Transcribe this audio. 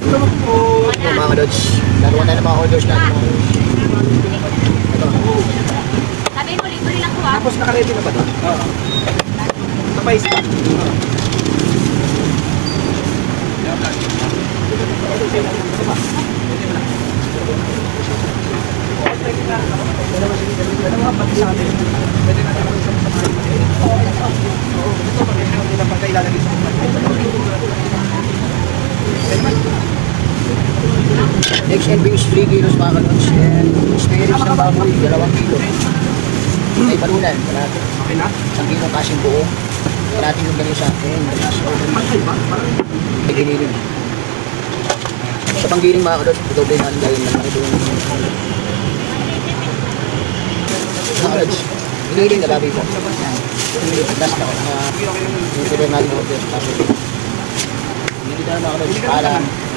Ito mga kadods. Dalawa tayo na mga orders natin. Ito. Sabi mo, libre lang ko ah. Tapos naka-ready na ba ito? Oo. Napais ka? Next and beans 3 kilos mga kadods. And spare ribs ng baboy, 2 kilo. Ay palunan, okay na? 1 kilo kasing buo. Natin yung ganyan sa akin. May giniling. Sa panggiling mga kadods, doble natin gawin lang. Ito yung mga kadods. Giniling na baboy po. Last na ako. Yung natin order. Giniling na mga kadods. Paalam.